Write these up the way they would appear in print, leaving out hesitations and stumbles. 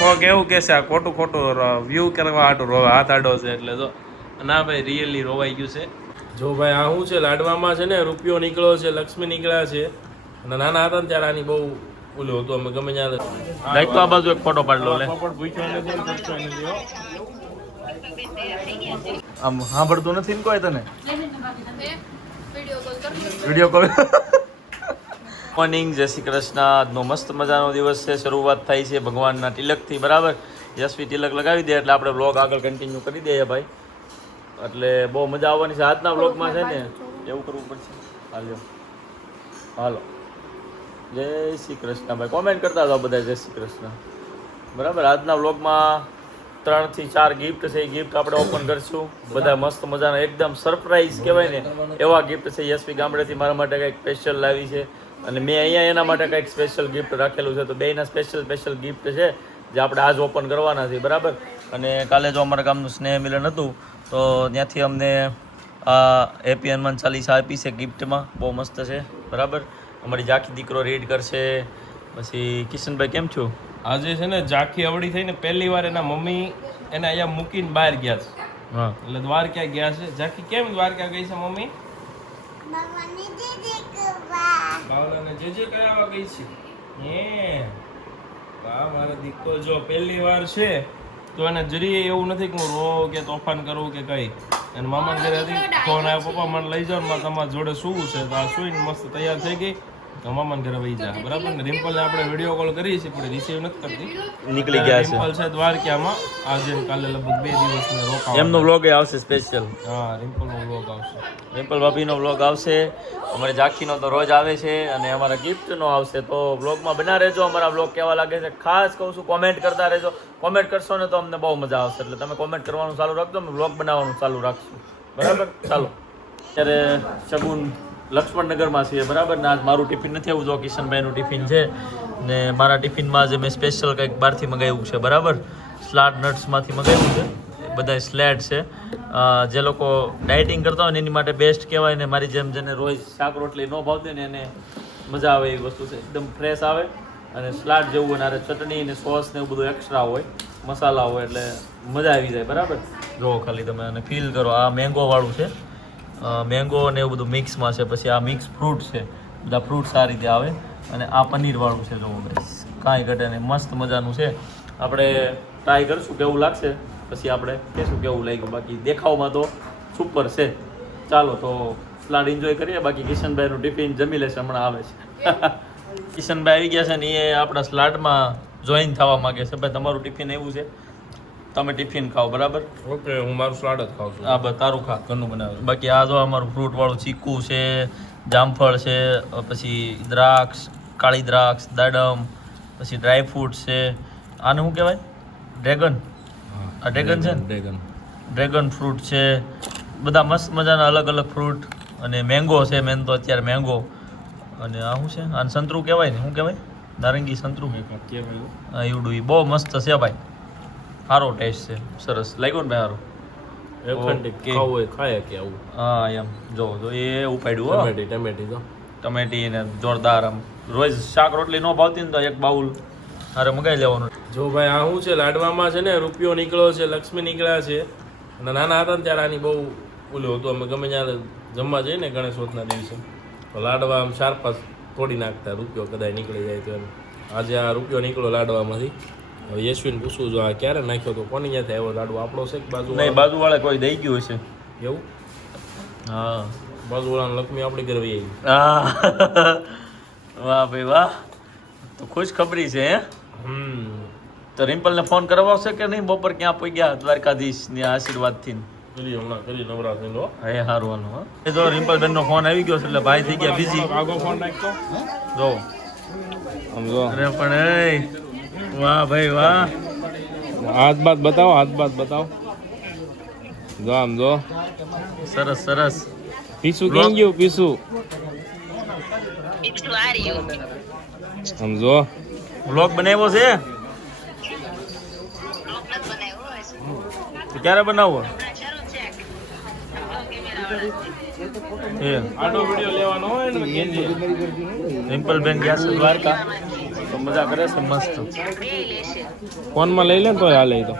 કોક એવું કે છે આ ખોટું ખોટું વ્યૂ કરવા હાટું રોવે હાથ આડો છે એટલે જો ના ભાઈ રિયલી રોવાઈ ગયું છે જો ભાઈ આ શું છે લાડવામાં છે ને રૂપિયો નીકળ્યો છે લક્ષ્મી નીકળ્યા છે અને નાના હતા ને ત્યારે આની બહુ ઓલું હતું અમે ગમે ત્યાં લાઈક તો આ બાજુ એક ફોટો પાડ લો લે આમ સાંભળતું નથી ને કોઈ તને વિડીયો કોલ મોર્નિંગ જય શ્રી કૃષ્ણ આજનો મસ્ત મજાનો દિવસ છે શરૂઆત થાય છે ભગવાનના તિલકથી બરાબર યશવી તિલક લગાવી દે એટલે આપણે બ્લોગ આગળ કન્ટિન્યુ કરી દઈએ ભાઈ એટલે બહુ મજા આવવાની છે આજના બ્લોગમાં છે ને એવું કરવું પડશે હાલો જય શ્રી કૃષ્ણ ભાઈ કોમેન્ટ કરતા હતા બધા જય શ્રી કૃષ્ણ બરાબર આજના બ્લોગમાં 3 થી 4 ગિફ્ટ છે એ ગિફ્ટ આપણે ઓપન કરશું બધા મસ્ત મજાના એકદમ સરપ્રાઈઝ કહેવાય ને એવા ગિફ્ટ છે યશવી ગામડેથી મારા માટે કંઈક સ્પેશિયલ લાવી છે અને મેં અહીંયા એના માટે કંઈક સ્પેશિયલ ગિફ્ટ રાખેલું છે તો બેયના સ્પેશિયલ ગિફ્ટ છે જે આપણે આજ ઓપન કરવાના છે બરાબર અને કાલે જો અમારા ગામનું સ્નેહ મિલન હતું તો ત્યાંથી અમને હેપી હનુમાન ચાલીસા આપી છે ગિફ્ટમાં બહુ મસ્ત છે બરાબર અમારી ઝાંખી દીકરો રીડ કરશે પછી કિશનભાઈ કેમ છો આજે છે ને ઝાંખી અવળી થઈને પહેલી વાર એના મમ્મી એને અહીંયા મૂકીને બહાર ગયા છે હા એટલે દ્વારકા ગયા છે ઝાંખી કેમ દ્વારકા ગઈ છે મમ્મી બાવલાને જે કરાવવા ગઈ છે હે વાહ મારો દીકરો જો પહેલી વાર છે તો એને જરીએ એવું નથી કે હું રો કે તોફાન કરું કે કઈ અને મામાને ઘરે હતી ફોન આવ્યો પપ્પા મને લઈ જાઓ ને તમારા જોડે શું છે તો આ સુઈને મસ્ત તૈયાર થઈ ગઈ તો મામાને ઘરે વહી જાય બરાબર ને રિમ્પલને આપણે વિડીયો કોલ કરીએ છીએ પણ રિસીવ નથી કરતી નીકળી ગયા છે રિમ્પલ છે દ્વારકામાં આજે કાલે લગભગ 2 દિવસનો રોકાવ એમનો વ્લોગ આવશે સ્પેશિયલ હા રિમ્પલનો વ્લોગ આવશે રિમ્પલ ભાભીનો વ્લોગ આવશે અમારે ઝાંખીનો તો રોજ આવે છે અને અમારા ગિફ્ટનો આવશે તો વ્લોગમાં બના રહેજો અમારા વ્લોગ કેવા લાગે છે ખાસ કહું છું કોમેન્ટ કરતા રહેજો કોમેન્ટ કરશો ને તો અમને બહુ મજા આવશે એટલે તમે કોમેન્ટ કરવાનું ચાલુ રાખજો અમે વ્લોગ બનાવવાનું ચાલુ રાખશું બરાબર ચાલો અત્યારે શગુન લક્ષ્મણનગરમાં છીએ બરાબર ને આજ મારું ટિફિન નથી આવું જો કિશનભાઈનું ટિફિન છે ને મારા ટિફિનમાં જે મેં સ્પેશિયલ કંઈક બહારથી મંગાવ્યું છે બરાબર સ્લાડ નટ્સમાંથી મંગાવ્યું છે બધા સ્લેડ છે જે લોકો ડાયટિંગ કરતા હોય ને એની માટે બેસ્ટ કહેવાય ને મારી જેમ જેને રોજ શાક રોટલી ન ભાવતી ને એને મજા આવે એવી વસ્તુ છે એકદમ ફ્રેશ આવે અને સ્લાડ જેવું હોય ને ચટણી ને સોસ ને એવું બધું એક્સ્ટ્રા હોય મસાલા હોય એટલે મજા આવી જાય બરાબર જો ખાલી તમે અને ફીલ કરો આ મેંગોવાળું છે મેંગો ને એવું બધું મિક્સમાં છે પછી આ મિક્સ ફ્રૂટ છે બધા ફ્રૂટ્સ આ રીતે આવે અને આ પનીરવાળું છે જો કાંઈ ઘટે નહીં મસ્ત મજાનું છે આપણે ટ્રાય કરીશું કેવું લાગશે પછી આપણે કહીશું કેવું લાગ્યું બાકી દેખાવમાં તો સુપર છે ચાલો તો સ્લાડ એન્જોય કરીએ બાકી કિશનભાઈનું ટિફિન જમી લેશે હમણાં આવે છે કિશનભાઈ આવી ગયા છે ને એ આપણા સ્લાડમાં જોઈન થવા માગે છે ભાઈ તમારું ટિફિન એવું છે તમે ટિફિન ખાઓ બરાબર ઓકે હું મારું સ્લાડ જ ખાઉં છું હા બસ તારું ખા ઘરનું બનાવે બાકી આ જો અમારું ફ્રૂટવાળું ચીકુ છે જામફળ છે પછી દ્રાક્ષ કાળી દ્રાક્ષ દાડમ પછી ડ્રાય ફ્રૂટ છે આને શું કહેવાય ડ્રેગન આ ડ્રેગન છે ને ડ્રેગન ફ્રૂટ છે બધા મસ્ત મજાના અલગ અલગ ફ્રૂટ અને મેંગો છે મેન તો અત્યારે મેંગો અને આ શું છે આને સંતરું કહેવાય ને શું કહેવાય નારંગી સંતરું કહેવાય હા એવડું એ બહુ મસ્ત છે ભાઈ સારો ટેસ્ટ છે સરસ લાગ્યો ને ભાઈ સારો હા એમ જો એ ઉપાડ્યું ટમેટી ને જોરદાર આમ રોજ શાક રોટલી ન ભાવતી ને તો એક બાઉલ અરે મગાઈ લેવાનું જો ભાઈ આ શું છે લાડવામાં છે ને રૂપિયો નીકળ્યો છે લક્ષ્મી નીકળ્યા છે અને નાના હતા ને ત્યારે આની બહુ ઓલું હતું અમે ગમે ત્યાં જમવા જઈએ ને ગણેશોત્સવના દિવસે તો લાડવા આમ 4-5 તોડી નાખતા રૂપિયો કદાચ નીકળી જાય તો એમ આજે આ રૂપિયો નીકળ્યો લાડવામાંથી હવે યશવીને પૂછવું જો આ ક્યારે નાખ્યો તો કોની ત્યાંથી આવ્યો લાડવો આપણો છે કે બાજુ નહીં બાજુવાળા કોઈ દઈ ગયું હશે એવું હા બાજુવાળાને લક્ષ્મી આપણી ઘરે આવી હા વાહ ભાઈ વાહ તો ખુશ ખબરી છે હે તો રિમ્પલને ફોન કરવાશે કે નહીં બપોર ક્યાં પહોંચ્યા દ્વારકાધીશની આશીર્વાદથી હમણાં કરી નવરાત્રી લો હે સારું હાલો એ જો રિમ્પલબેનનો ફોન આવી ગયો છે એટલે ભાઈ થઈ ગયા બિઝી આગો ફોન નાખતો જો સમજો અરે પણ વાહ ભાઈ વાહ હાથ બાત બતાવો જો આમ જો સરસ સરસ પીસુ કેમ ગયું પીસુ સમજો વ્લોગ બનાવ્યો છે ક્યારે બનાવવો આટો વિડિયો લેવાનો હોય ને રિમ્પલ બેન ગયા છે દ્વારકા તો મજા કરે છે મસ્ત. ફોનમાં લઈ લે તો હાલે તો.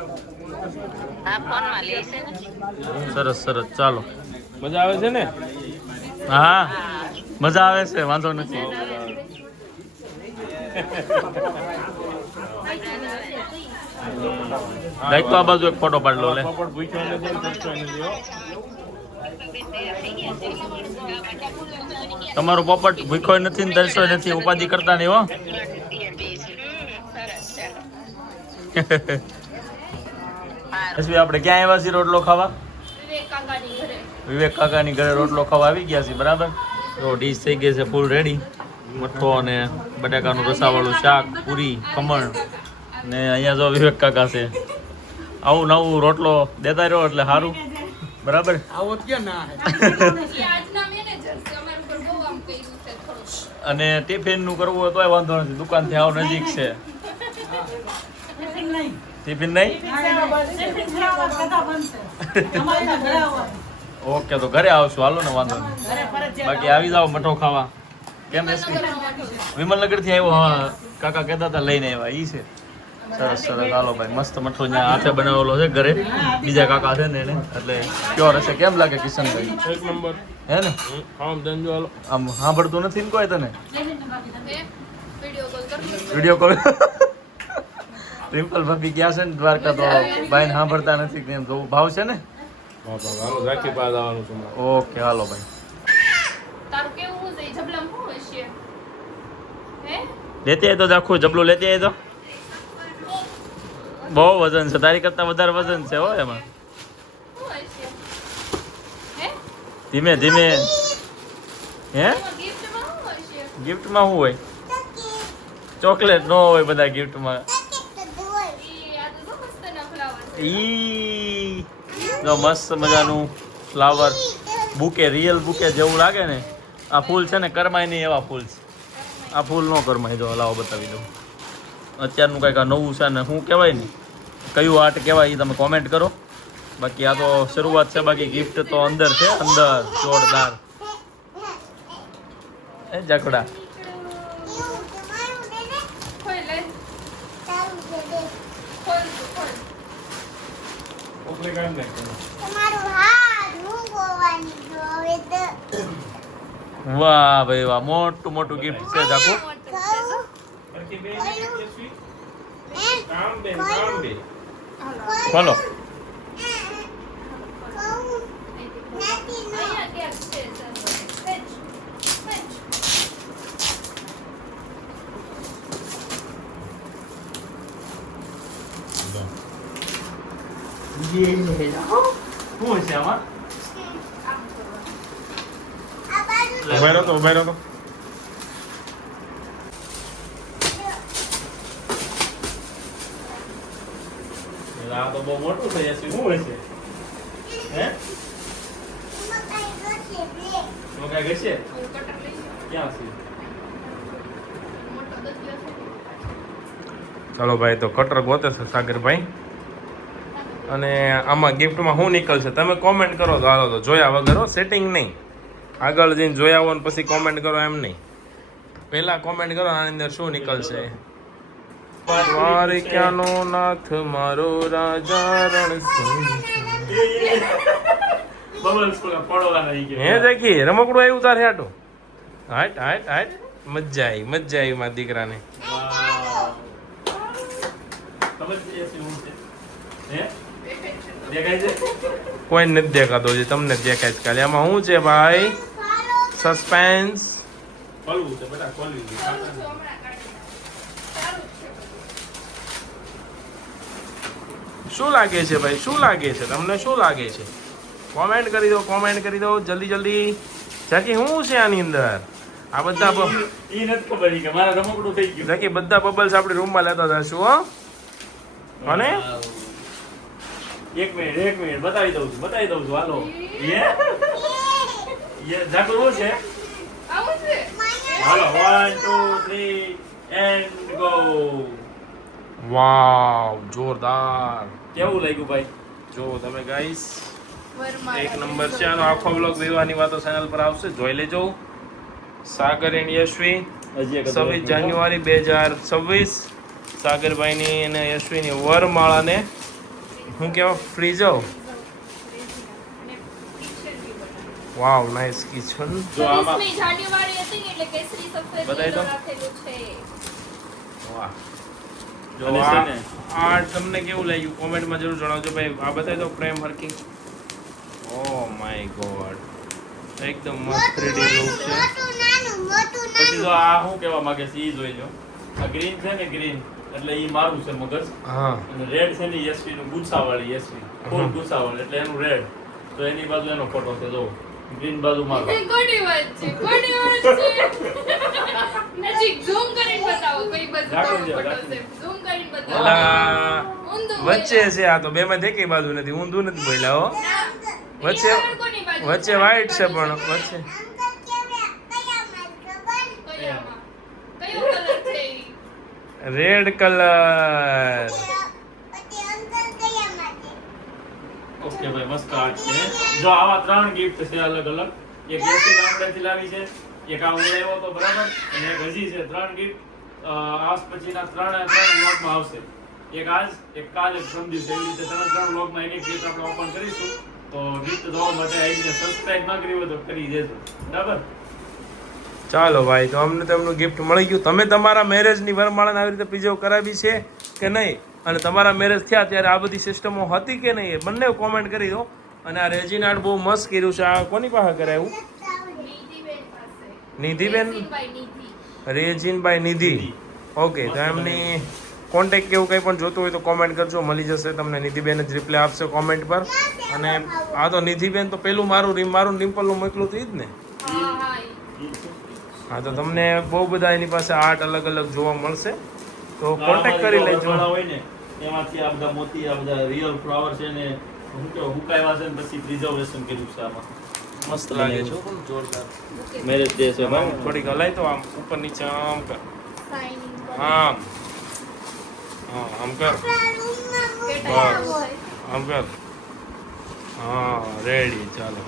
સરસ સરસ ચાલો. મજા આવે છે ને? હા મજા આવે છે, વાંધો નથી. લાઈક તો આ બાજુ એક ફોટો પાડ લો લે. તમારો પોપટ ભૂખ્યો નથી ને તરસ્યો નથી, ઉપાધિ કરતા નહીં હો. આપણે ક્યાં આવ્યા છીએ રોટલો ખાવા? વિવેક કાકાની ઘરે રોટલો ખાવા આવી ગયા છીએ, બરાબર. તો ડીશ થઈ ગઈ છે ફૂલ રેડી. મઠો અને બટાકાનું રસાવાળું શાક, પૂરી, ખમણ ને અહીંયા જો વિવેક કાકા છે. આવું નવું રોટલો દેતા રહ્યો એટલે સારું, બરાબર. અને ટિફિન નું કરવું હોય તોય વાંધો નથી, દુકાન થી આવ નજીક છે. ટિફિન નહીં? ઓકે તો ઘરે આવશું, હાલો ને, વાંધો નહીં. બાકી આવી જાઓ મઠો ખાવા. કેમ વિમલનગર થી આવ્યો? હા કાકા કહેતા હતા લઈને આવ્યા. ઈ છે સરસ સરસ. હાલો ભાઈ, મસ્ત મઠો ત્યાં હાથે બનાવેલો છે ઘરે, બીજા કાકા છે ને એને, એટલે ક્યોર હશે. કેમ લાગે કિશનભાઈ? એક નંબર હે ને? આમ સાંભળતું નથી ને કોઈ તને? વિડીયો કોલ રિમ્પલ ભાભી ગયા છે ને દ્વારકા, તો ભાઈને સાંભળતા નથી કેમ તો ભાવ છે ને? ઓકે હાલો ભાઈ. લેતી આવી તો આખું જબલું લેતી આવી તો. બહુ વજન છે, તારી કરતા વધારે વજન છે હો એમાં. ધીમે ધીમે. હે ગિફ્ટમાં શું હોય? ચોકલેટ નો હોય બધા ગિફ્ટમાં. ઈ જો મસ્ત મજાનું ફ્લાવર બુકે, રિયલ બુકે જેવું લાગે ને. આ ફૂલ છે ને કરમાય નહીં એવા ફૂલ છે. આ ફૂલ નો કરમાય. જો લાવો બતાવી દઉં. અત્યારનું કંઈક આ નવું છે ને, શું કહેવાય ને, કયું આર્ટ કહેવાય એ તમે કોમેન્ટ કરો. બાકી આ તો શરૂઆત છે, બાકી ગિફ્ટ તો અંદર છે, અંદર જોરદાર. એ જકડા વાહ ભાઈ વાહ, મોટું મોટું ગિફ્ટ છે જાકુ. બોલો શું છે આમાં? ઉભા તો ઉભા તો. આ તો બહુ મોટું થઈ જશે. શું હોય છે? હે તો કઈ ગશે? ક્યાં છે? ચાલો ભાઈ, તો કટર ગોતે છે સાગરભાઈ. અને આમાં ગિફ્ટમાં શું નીકળશે તમે કોમેન્ટ કરો તો હાલો. તો જોયા વગર સેટિંગ નહીં, આગળ જઈને જોયા આવો ને પછી કોમેન્ટ કરો એમ નહીં. પહેલા કોમેન્ટ કરો આની અંદર શું નીકળશે. દ્વારિકાનો નાથ મારો રાજા રણછોડ. હે દેખી રમકડું આવ્યું તારે હાટું. હાટ હાટ હાટ. મજા આવી મારા દીકરાને. કોઈ નથી દેખાતો, તમને દેખાય જ ખાલી. આમાં શું છે ભાઈ? સસ્પેન્સ. શું લાગે છે ભાઈ? શું લાગે છે તમને? શું લાગે છે? કોમેન્ટ કરી દો, કોમેન્ટ કરી દો જલ્દી જલ્દી. જાકી શું છે આની અંદર? આ બધા જાકી બધા બબલ્સ આપણે રૂમમાં લેતા જશું. હો અને એક મિનિટ બતાવી દઉં છું હાલો. જાકુ શું છે? હાલો 1 2 3 એન્ડ ગો. વાવ જોરદાર. કેવું લાગ્યું ભાઈ? જો તમે ગાઈસ, એક નંબર છે. આનો આખો બ્લોગ વિવાહની વાતો ચેનલ પર આવશે, જોઈ લેજો. સાગર એન્ડ યશવી હજી એક 26 જાન્યુઆરી 2026 સાગરભાઈની અને યશવીની વરમાળાને શું કહેવાય ફ્રીઝો વાવ નાઇસ કિચન જો આમાં જાન્યુઆરી હતી ને એટલે કેસરી સફેદ બતાવી દો. રાખેલું છે. વાહ જો અને છે ને, આ તમને કેવું લાગ્યું કોમેન્ટમાં જરૂર જણાવજો ભાઈ આ બતાવી દો frame working oh my God એકદમ મસ્ત 3D લુક છે પછી તો આ શું કહેવા માંગે છે ઈ જોઈ લો. આ ગ્રીન છે ને ગ્રીન એટલે ઈ મારું છે મગજ હા અને રેડ છે ને યશવી નું ગુચ્છાવાળી યશવી ફૂલ ગુચ્છાવાળી એટલે એનું રેડ તો એની બાજુ એનો ફોટો છે જો ગ્રીન બાજુ મારો કોની વાત છે નજીક ઝૂમ કરીને બતાવો કઈ બાજુ રાખી દો, ફોટો રાખી છે દો. ઝૂમ કરીને બતાવો અલા ઊંધું વચ્ચે છે આ તો બેમાં દેખી બાજુ નથી ઊંધું નથી બોલ્યા હો ના, વચ્ચે ઈ આગળ કોની બાજુ? વચ્ચે વ્હાઈટ છે પણ વચ્ચે કયામાં? કયો કલર છે ઈ? રેડ કલર ઓકે ભાઈ મસ્ત આર્ટ છે જો આવા 3 ગિફ્ટ છે અલગ અલગ એક યશવી ગામડેથી લાવી છે એક આ હું લાવ્યો તો બરાબર અને એક હજી છે 3 ગિફ્ટ આજ પછીના 3 વ્લોગમાં આવશે એક આજ એક કાલ એક પરમ દિવસે એવી રીતે 3 વ્લોગમાં એક ગિફ્ટ આપણે ઓપન કરીશું તો ગિફ્ટ જોવા માટે આવીને સબસ્ક્રાઇબ ન કરી હોય તો કરી દેજો બરાબર ચાલો ભાઈ તો અમને તમને ગિફ્ટ મળી ગયું તમે તમારા મેરેજની વરમાળાને આવી રીતે પ્રિઝર્વ કરાવી છે કે નહીં અને તમારા મેરેજ થયા ત્યારે આ બધી સિસ્ટમો હતી કે નહીં એ બંને કોમેન્ટ કરી દો અને આ રેજીન આર્ટ બહુ મસ્ત કર્યું છે આ કોની પાસે કરાયું નિધિબેન પાસે. નિધિબેન રેઝિનભાઈ નિધિ. રેજીનભાઈ નિધિ ઓકે તો એમની કોન્ટેક્ટ કેવું કંઈ પણ જોતું હોય તો કોમેન્ટ કરજો મળી જશે તમને નિધિબેન જ રિપ્લાય આપશે કોમેન્ટ પર અને આ તો નિધિબેન તો પેલું મારું ડિમ્પલનું મોકલું હતું ઈ જ ને હા હા ઈ. હા તો તમને બહુ બધા એની પાસે આર્ટ અલગ અલગ જોવા મળશે તો કોન્ટેક્ટ કરી લેજો વરમાળા હોય ને એમાંથી આ બધા મોતી આ બધા રિયલ ફ્લાવર છે ને હું કે હુકાવ્યા છે ને પછી પ્રિઝર્વેશન કર્યું છે આમાં મસ્ત લાગે છે પણ જોરદાર મેરેજ ડે છે ભાઈ થોડીક હલાય તો આમ ઉપર નીચે આમ કર Shining પર. આમ હા આમ કર કેટલા બસ. હોય? આમ કર હા રેડી ચાલો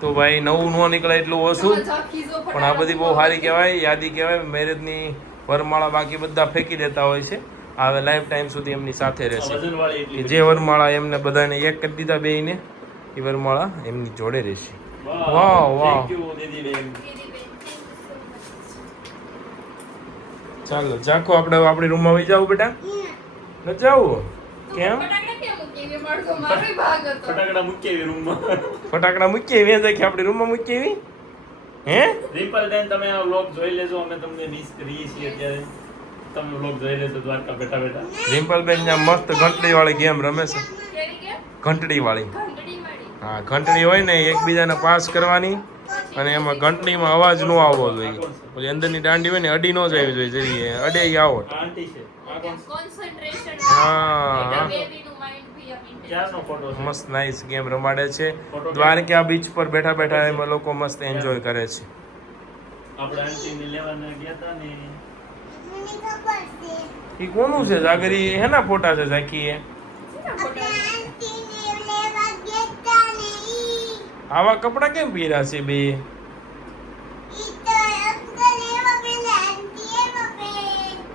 તો ભાઈ નવું ન નીકળે એટલું ઓછું તમારા ઝાંખીઝો પણ આ બધી બહુ સારી કહેવાય યાદી કહેવાય મેરેજની વરમાળા બાકી બધા ફેંકી દેતા હોય છે આ હવે લાઈફ ટાઈમ સુધી એમની સાથે રહેશે વજનવાળી કે એટલી જે વરમાળા એમને બધાને એક કરી દીધા બેયને એ વરમાળા એમની જોડે રહેશે વાહ, વાહ. થેન્ક યુ દીદીબેન દીદીબેન, thank you so much. ચાલો જાખો આપણે આપણી રૂમમાં વહી જાવ બેટા ન જાવું કેમ ફટાકડા કેમ મૂકી? એ મારો તો મારો ભાગ હતો. ફટાકડા મૂકી એવી રૂમમાં ફટાકડા મૂકીએ એવી જાય કે આપણી રૂમમાં મૂકીએ એવી હે રિપલ બેન તમે આ વ્લોગ જોઈ લેજો અમે તમને મિસ કરીએ છીએ અત્યારે તમે વ્લોગ જોઈ લેજો દ્વારકા બેઠા બેઠા રિમ્પલબેન ત્યાં મસ્ત ઘંટડી વાળી ગેમ રમે છે કેવી કેમ? ઘંટડી વાળી ઘંટડીવાળી. હા ઘંટડી હોય ને એકબીજાને પાસ કરવાની અને એમાં ઘંટડીમાં અવાજ ન આવવો જોઈએ પછી અંદરની દાંડી હોય ને અડી ન જવી જોઈએ જરીએ અડે ઈ આવો આંટી છે આ કોણ Concentration. હા. એટલે બેબીનું mind બી આમ intense. ક્યારનો ફોટો છે મસ્ત નાઇસ ગેમ રમાડે છે દ્વારકા બીચ પર બેઠા બેઠા એમાં લોકો મસ્ત એન્જોય કરે છે આપણે આંટીને લેવાને ગયા હતા ને એ કોનું છે જાગરી હેના ફોટા છે ઝાંખી એ શેના ફોટા છે? આવા કપડા કેમ પહેર્યા છે બે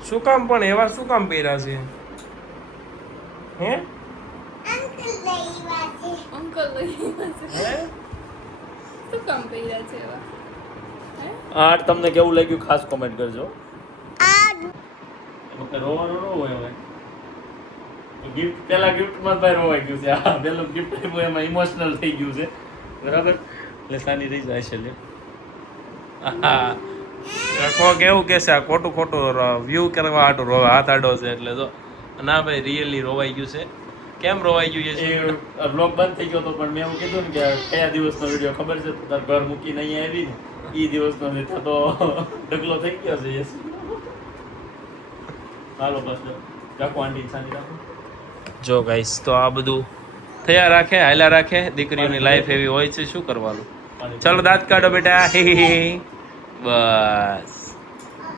શું કામ પણ એવા શું કામ પહેર્યા છે હે અંકલ લઈ આવ્યા છે. હે શું કામ પહેર્યા છે એવા? હે? આર્ટ તમને કેવું લાગ્યું ખાસ કોમેન્ટ કરજો રોવાનું ન હોય હવે ગિફ્ટ પેલા ગિફ્ટમાં ભાઈ રોવાઈ ગયું છે આ પેલું ગિફ્ટ આપ્યું એમાં ઇમોશનલ થઈ ગયું છે બરાબર એટલે સાની રહી જાય છે લે કોક એવું કે છે આ ખોટું ખોટું વ્યૂ કરવા હાટું રોવે હાથ આડો છે એટલે જો ના ભાઈ રિયલી રોવાઈ ગયું છે કેમ રોવાઈ ગયું છે એ બ્લોગ બંધ થઈ ગયો તો પણ મેં એવું કીધું ને કે કયા દિવસનો વિડીયો ખબર છે તો તાર ઘર મૂકીને અહીંયા આવી ને એ દિવસનો નથી તો ઢગલો થઈ ગયો છે યસ હાલો બસ રાખો આંટી શાંતિ રાખો જો ગાઈસ તો આ બધું થયા રાખે હાલ્યા રાખે દીકરીઓની લાઈફ એવી હોય છે શું કરવાનું ચાલો દાંત કાઢો બેટા બસ